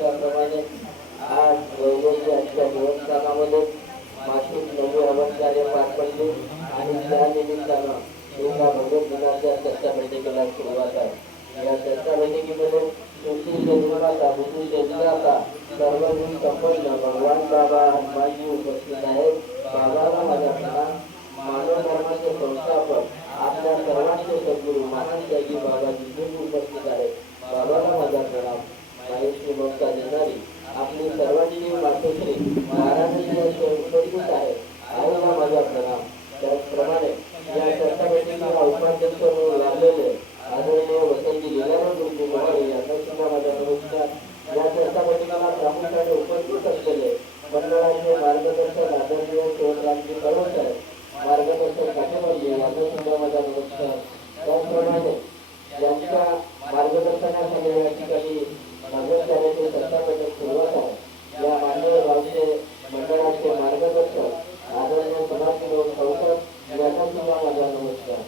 त्याप्रमाणे आज वैजयंतीच्या देवस्थानामध्ये मासिक नवी हवन कार्य पार पडले आणि त्या निमित्तानं एका भगवत दिनाच्या चर्चा बैठकीला सुरुवात आहे। या चर्चा बैठकीमध्ये सुशील निर्माता बुद्धी निर्माता सर्वजण संपन्न भगवान बाबा हनुमानजी उपस्थित आहेत। बाबांना माझा प्रणाम। मानव धर्माचे संस्थापक आपल्या सर्वांचे सद्गुरू महान त्यागी बाबा जिथे उपस्थित आहेत। बाबांना माझा प्रणाम। माहिती ममता देणारी आपली सर्वांची मातोश्री महाराजांची उपस्थित आहे। आईला माझा प्रणाम। त्याचप्रमाणे या चर्चा बैठकीला उपाध्यक्ष म्हणून लागलेले आदरणीय वसंती लीलाराम गुरुजी महाराज यांना सुद्धा माझा नमस्कार। या चर्चा बैठकीला प्रामुख्याने उपस्थित असलेले मंडळाचे मार्गदर्शक आदरणीय शिवरामजी कळवकर मार्गदर्शक काटेवाडी यांना सुद्धा माझा नमस्कार। त्याचप्रमाणे यांच्या मार्गदर्शनाखाली या ठिकाणी भगवत कार्याची चर्चा बैठक सुरुवात आहे। या मान्य गावचे मंडळाचे मार्गदर्शक आदरणीय समाजसेवक कळवकर यांना सुद्धा माझा नमस्कार।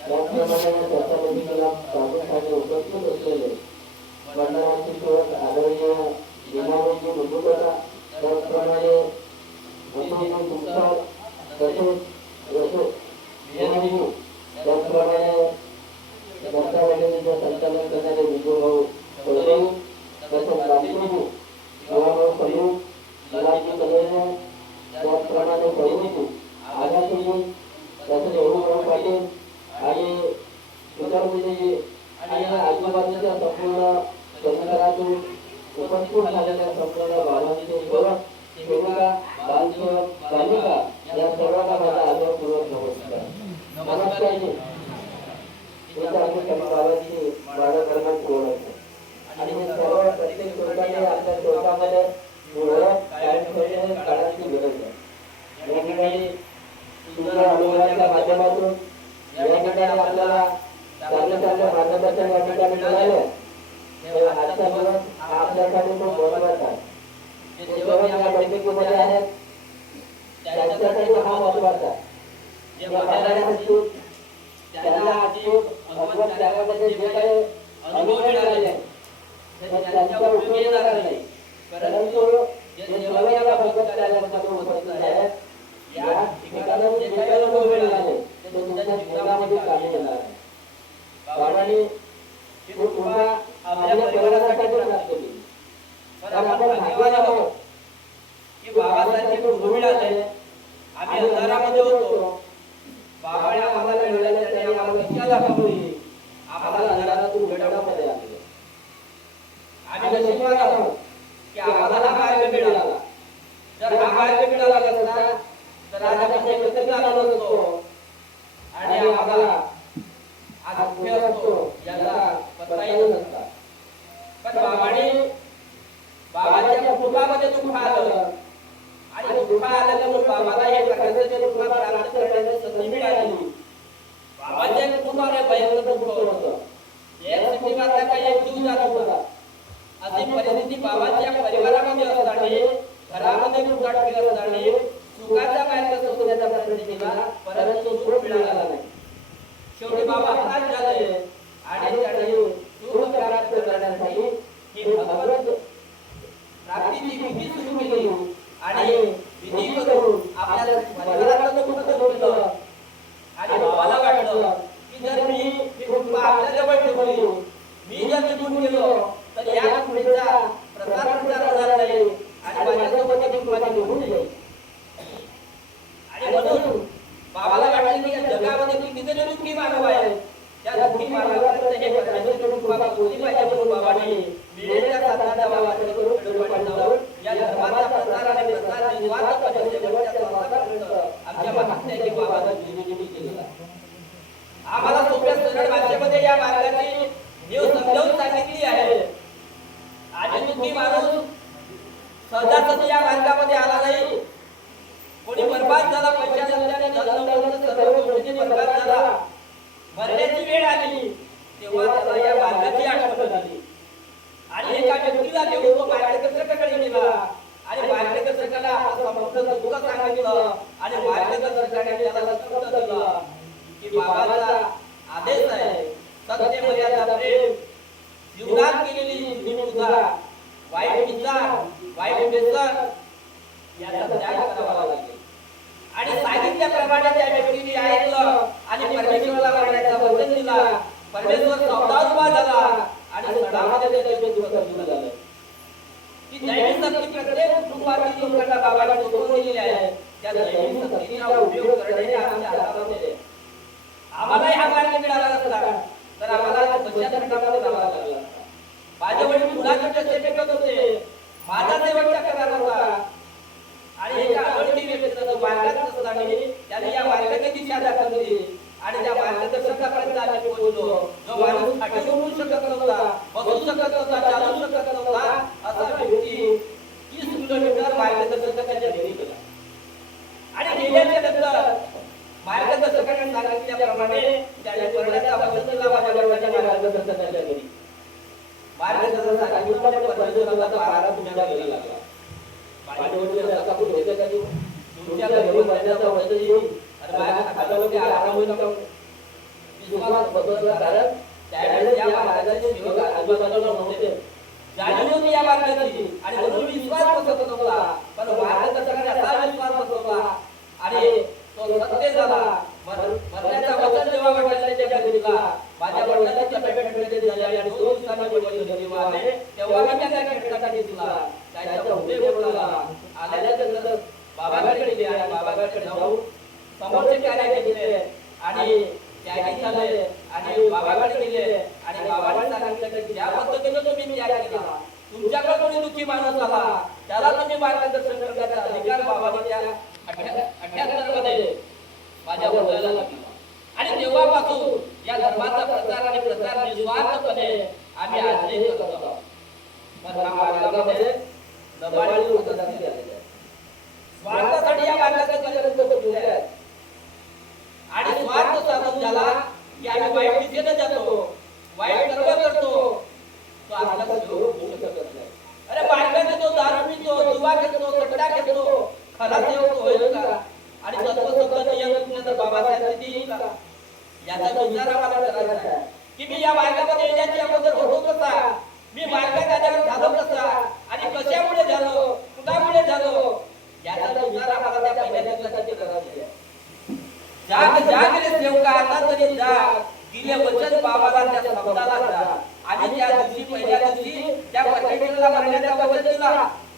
त्याचप्रमाणे या चर्चा बैठकीला प्रामुख्याने उपस्थित असलेले मंडळाचे सेवक आदरणीय लीलावंती मुंडुकरा, त्याचप्रमाणे त्याचप्रमाणे चर्चा बैठकीचे संचालन करणारे विजयभाऊ कळवे, तसेच रामप्रभू शिवाभाऊ कळवे, मुलाजी कळवे, त्याचप्रमाणे कळवे आगाशी, तसेच भाऊ पाटील आणि सुधारविजयजी आणि आजूबाजूच्या संपूर्ण परिसरातून उपस्थित झालेल्या संपूर्ण बालांचे सेवक सेविका बालसेवक बालिका या सर्वांना माझा आदरपूर्वक नमस्कार। नमस्कार जी बाबांची मार्गदर्शन ओळख आणि हे सर्व प्रत्येक श्रोताने आपल्या श्रोतामध्ये ओळख कायम ठेवणे काळाची गरज आहे। या ठिकाणी सुंदर अनुभवाच्या माध्यमातून या ठिकाणी आपल्याला चांगले मार्गदर्शन या ठिकाणी मिळाले। आजचा दिवस हा आपल्यासाठी खूप महत्त्वाचा आहे। जे सेवक या बैठकीमध्ये आहेत त्यांच्यासाठी हा महत्त्वाचा आहे। जे बाहेर असतील त्यांना आधी भगवत कार्यामध्ये जे काही अनुभव मिळाले त्यांचा उपयोग येणार नाही, परंतु जे सेवक या भगवत कार्यामध्ये उपस्थित आहेत या ठिकाणी जे काही अनुभव मिळाले ते तुमच्या जीवनामध्ये कामी येणार आहे। बाबांनी ही कृपा आपल्या परिवारासाठी प्राप्त केली, पण आपण भाग्यवान आहोत की बाबांसाठी गुरु मिळाले। आम्ही अंधारामध्ये होतो, बाबाने आम्हाला मिळाले, त्यांनी आम्हाला दिशा दाखवली, आम्हाला अंधारातून उजेडामध्ये आणले। आम्ही नशीबवान आहोत की आम्हाला मार्ग मिळाला। जर हा मार्ग मिळाला नसता तर आज आपण एकत्र आलो नसतो आणि आम्हाला आज कुठे असतो याचा पत्ता येत नसता। पण बाबाच्या कृपामध्ये दुःख आलं आणि दुःख आल्यानंतर बाबाला हे प्रकारचे कृपा प्राप्त करण्याची संधी मिळाली। बाबाच्या कृपाने भयंकर दुःख होतं, एक संकटाचा काही एक जीव जात होता। अशी परिस्थिती बाबाच्या परिवारामध्ये असताना घरामध्ये दुःखात असताना सुखाचा मार्ग शोधण्याचा प्रयत्न केला, परंतु सुख मिळाला नाही। शेवटी बाबा हताश झाले आणि त्यांनी सुख प्राप्त करण्यासाठी ही भगवत प्राप्तीची विधी सुरू केली आणि विधी करून आपल्या परिवाराला दुःख सोडलं। आणि बाबाला वाटलं की जर मी कृपा आपल्या जवळ ठेवली, मी जर निघून गेलो तर या कृपेचा प्रसार होणार नाही आणि माझ्यासोबत ही कृपा निघून जाईल। आणि म्हणून बाबाला वाटलं की या जगामध्ये कितीतरी दुःखी मानव आहेत, त्या दुःखी मानवापर्यंत हे परमेश्वराची कृपा पोहोचली पाहिजे म्हणून बाबांनी वेळेच्या साधनाचा वापर करून खेडोपाडी जाऊन या धर्माचा प्रसार आणि प्रसार निस्वार्थपणे शेवटच्या श्वासापर्यंत आमच्या महात्म्याची बाबांना जीवनी केलेला। आम्हाला सोप्या सरळ भाषेमध्ये या मार्गाची देव समजावून सांगितली आहे। आणि दुःखी माणूस सहजासहजी या मार्गामध्ये आला नाही। कोणी बर्बाद झाला, पैसा नसल्याने धन सर्व गोष्टी बर्बाद झाला, मरण्याची वेळ आली, तेव्हा त्याला या मार्गाची आठवण आली आणि एका व्यक्तीला घेऊन तो मार्गदर्शकाकडे गेला आणि मार्गदर्शकाला आपलं संपूर्ण दुःख सांगितलं आणि मार्गदर्शकाने त्याला शब्द दिला की बाबाचा आदेश आहे, सत्य मर्यादा प्रेम जीवनात केलेली सुद्धा वाईट विचार, वाईट व्यसन याचा त्याग करावा लागेल. आणि सांगितल्याप्रमाणे त्या व्यक्तीने ऐकलं आणि परमेश्वराला मारण्याचा वचन दिला. परमेश्वर स्वतः उभा झाला आणि सणामध्ये त्याचे दुःख दूर झालं. ही दैवी शक्ती प्रत्येक कुटुंबातील लोकांना बाबाने शिकवून दिलेली आहे. त्या दैवी शक्तीचा उपयोग करणे आमच्या हातामध्ये आहे. आम्हाला हा मार्ग मिळाला नसता तर आम्हाला पश्चातापामध्ये जावं लागलं असतं. माझे वडील मुलाचे कसे पेटत होते, माझा सेवक करणार होता आणि एका आवडती व्यक्तीचा जो मार्गात असताना त्याने या मार्गाची दिशा दाखवली आणि त्या मार्गदर्शकापर्यंत आम्ही पोहोचलो. जो माणूस आठवू शकत नव्हता, बसू शकत नव्हता, चालू शकत नव्हता, असा व्यक्ती 30 किलोमीटर मार्गदर्शकाच्या घरी गेला. आणि गेल्याच्या नंतर मार्गदर्शकाने सांगितल्याप्रमाणे त्याने परण्याचा वचन दिला माझ्या वडिलांच्या मार्गदर्शकाच्या घरी. मार्गदर्शक सांगितल्याप्रमाणे परमेश्वराचा पारा तुमच्या घरी लागला. माझे वडील असा खूप होते का तुमच्या घरी परण्याचा वचन येईल आणि माझ्या हाताला आराम होईल का? विश्वास बसवला. कारण त्यावेळेस या मार्गाचे सेवक आजूबाजूला नव्हते, जाणीव नव्हती या मार्गाची आणि म्हणून विश्वास बसत नव्हता. पण मार्गदर्शकाने असा विश्वास बसवला आणि तो सत्य झाला. मरण्याचा वचन जेव्हा वडिलांच्या घरी दिला, माझ्या वडिलांच्या तब्येत झाली आणि 2 दिवसांनी वडील घरी आले. तेव्हा मी त्यांना खेळताना दिसला. त्याच्या उद्योग बोलला. आल्यानंतर बाबाकडे गेले आणि बाबाकडे जाऊन समोरचे कार्य केले आणि त्यागी झाले आणि बाबाकडे गेले आणि बाबाने सांगितलं की ज्या पद्धतीने तुम्ही त्याग केला, तुमच्याकडे कोणी दुःखी माणूस आला त्याला तुम्ही मार्गदर्शन करण्याचा अधिकार बाबाने त्या 78 मध्ये माझ्या वडिलांना दिला. आणि तेव्हापासून या धर्माचा प्रचार आणि प्रसार निस्वार्थपणे आम्ही आजही करतो. पण हा मार्गामध्ये दबाणी लोक झालेले आहेत. स्वार्थासाठी या मार्गाचे लोक जुळले आहेत आणि स्वार्थ साधून झाला की आम्ही वाईट दिशेने जातो, वाईट कर्म करतो, तो आपला सेवक होऊ शकत नाही. अरे मार्गाने तो दारू पितो, जुवा खेळतो, सट्टा खेळतो, खरा सेवक होईल का? आणि तत्वसंध नियम बाबासाहेब देईल का? याचा विचार आम्हाला करायचा आहे की मी या मार्गामध्ये येण्याच्या अगोदर होतो कसा, मी मार्गात आल्यावर झालो कसा आणि कशामुळे झालो, कुणामुळे झालो, याचा विचार आम्हाला त्या पहिल्या दिवसासाठी करायचा आहे. जाग रे सेवका, आता तरी जाग, दिले वचन बाबाला त्या शब्दाला जाग. आणि त्या दिवशी पहिल्या दिवशी त्या परमेश्वराला मारण्याचा वचन दिला.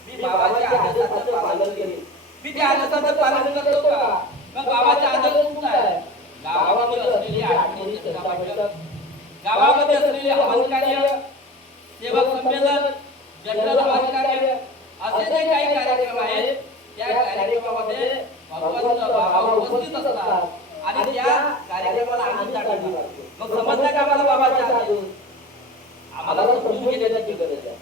मी बाबाच्या आदेशाचं पालन करेन. मी त्या आदेशाचं पालन करतो का? मग बाबाचा आदेश काय आहे? गावामध्ये असलेली आठवणी सभा, गावामध्ये असलेले हवन कार्य, सेवक संमेलन, जनरल हवन कार्य, असे जे काही कार्यक्रम आहेत त्या कार्यक्रमामध्ये भगवंत बाबा उपस्थित असतात आणि त्या कार्यक्रमाला आनंद आढळला. मग समजलं का आम्हाला बाबाच्या आदेश? आम्हाला समजून घेण्याची गरज आहे.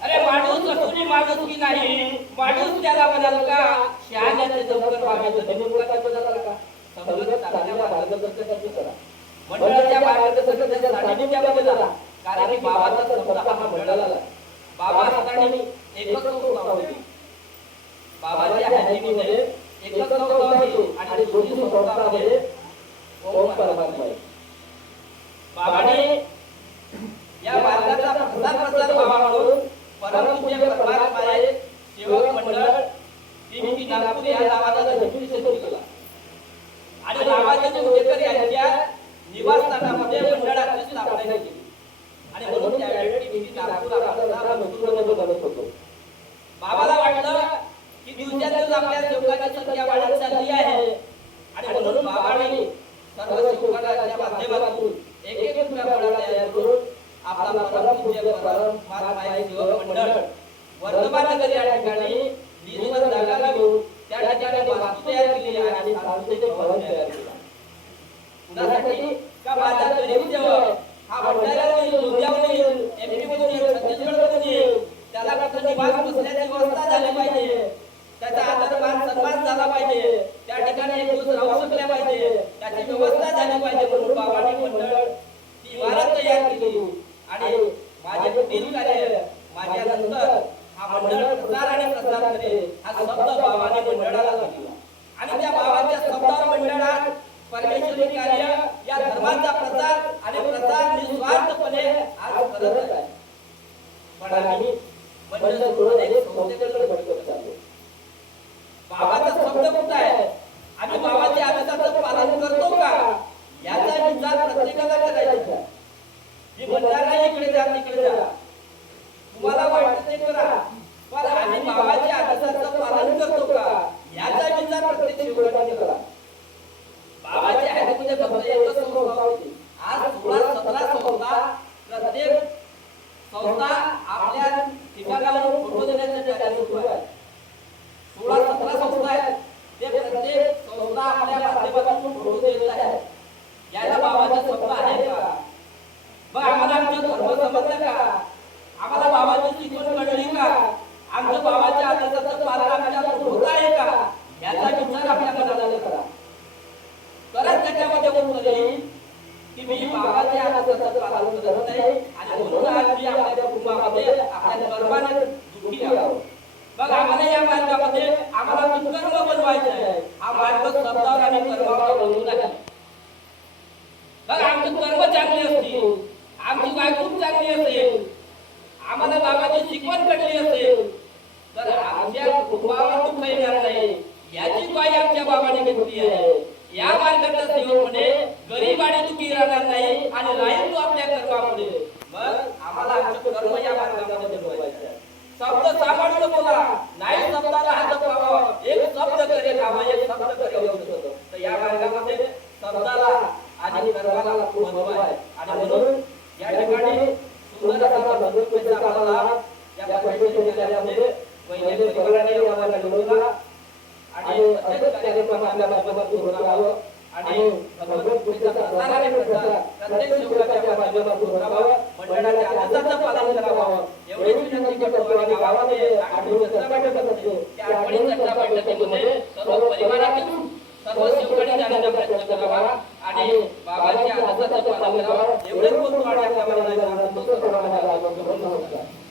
अरे माणूस असूनही माणूस की नाही, माणूस त्याला म्हणाल का? शहाण्याचे जमकर व्हावे, धनुर्वाताचे म्हणाल का? समजून चांगल्या मार्गदर्शकाची करा. मंडळाच्या मार्गदर्शकाच्या सानिध्यामध्ये जा. कारण की बाबाचा शब्द हा मंडळाला आहे. बाबा असताना एकच संस्था, बाबाच्या हातीमध्ये एकच संस्था होती आणि दोन्ही संस्थांमध्ये ओम परमात्मा आहे. बाबाने या मार्गाचा प्रसार व्हावा म्हणून परमपूज्य परमात्मा आहे सेवक मंडळ टीम नागपूर या नावाचा रजिस्ट्रेशन केला आणि नावाचे उद्देकर यांच्या निवासस्थानामध्ये मंडळाची स्थापना केली. आणि म्हणून त्यावेळी टीम नागपूर आपला मजूर बनत होतो. बाबाला वाटलं की दिवसादिवस आपल्या सेवकांची संख्या वाढत चालली आहे आणि म्हणून बाबाने सर्व सेवकांच्या माध्यमातून एक रुपया फळा तयार करून आपला परमपूज्य परमात्मा सेवक मंडळ वर्धमान नगर या ठिकाणी लीजवर जागा घेऊन त्या ठिकाणी वास्तू तयार केली आणि सांस्कृतिक भवन तयार केला. कुणासाठी? का माझा गरीब सेवक हा भंडाऱ्याला येईल, लुधियाना येईल, एमपी मधून येईल, छत्तीसगडमधून येईल, त्याला कुठं निवास बसण्याची व्यवस्था झाली पाहिजे, त्याचा आदर मान सन्मान झाला पाहिजे, त्या ठिकाणी एक दिवस राहू शकले पाहिजे, त्याची व्यवस्था झाली पाहिजे. म्हणून बाबांनी मंडळ ती इमारत तयार केली आणि माझे पुढील कार्य माझ्यानंतर हा मंडळ प्रचार आणि प्रसार करेल हा शब्द बाबाने मंडळाला दिला. आणि त्या बाबाच्या शब्दावर मंडळात परमेश्वरी कार्य या धर्माचा प्रचार आणि प्रसार निस्वार्थपणे आज करत आहे. पण आम्ही जा तिकडे जा, तुम्हाला वाटतं ते करा, पण आम्ही बाबाच्या आदेशाचं पालन करतो का याचा विचार प्रत्येक शिवसैनिकाने करा. बाबाच्या आदेशामध्ये फक्त एकच संस्था होती. आज 16-17 संस्था, प्रत्येक संस्था आपल्या ठिकाणावर फोटो देण्याच्या कार्य सुरू आहे. 16-17 संस्था आहेत, ते प्रत्येक संस्था आपल्या माध्यमातून फोटो देत आहेत. याला बाबाचा शब्द आहे का? मग आम्हाला आमचं धर्म समजलं का? आम्हाला बाबाची शिकवण कळली का? आमचं बाबाच्या आदेशाचं पालन आमच्यावर होत आहे का याचा विचार आपल्या मनाला करा. तरच त्याच्यामध्ये उत्तर येईल की मी बाबाच्या आदेशाचं पालन करत नाही आणि म्हणून आज मी आपल्या कुटुंबामध्ये आपल्या कर्माने दुःखी आहोत. मग आम्हाला या मार्गामध्ये आम्हाला कर्म बनवायचं आहे. हा मार्ग शब्दावर आणि कर्मावर अवलंबून आहे. मग आमचं कर्म चांगली असतील, आमची वागणूक चांगली असेल, आम्हाला बाबाची शिकवण कळली असेल तर आमच्या कुटुंबावर दुःख येणार नाही याची ग्वाही आमच्या बाबाने घेतली आहे. या मार्गाचा सेवकपणे गरीब आणि दुःखी राहणार नाही आणि राहील तो आपल्या कर्मापुढे. मग आम्हाला आमचं कर्म या मार्गामध्ये बनवायचं आहे. शब्द सांभाळून बोला, नाही शब्दाला हात पावा, एक शब्द करे खावा, एक शब्द करे औषध. तर या मार्गामध्ये शब्दाला आणि कर्माला खूप महत्व आहे आणि म्हणून या ठिकाणी सुंदर असा भगवद्गीतेचा आपल्याला या परिषदेच्या कार्यामध्ये वैद्य परिवाराने आम्हाला निवडला आणि असेच कार्यक्रम आपल्या माध्यमातून होत राहावं आणि भगवद्गीतेचा प्रसार आणि प्रचार प्रत्येक शिवकाच्या माध्यमातून होत राहावं, मंडळाच्या आदेशाचं पालन करावं एवढीच विनंती करतो. आणि गावामध्ये आठवडी चर्चा बैठक असते, त्या आठवडी चर्चा बैठकीमध्ये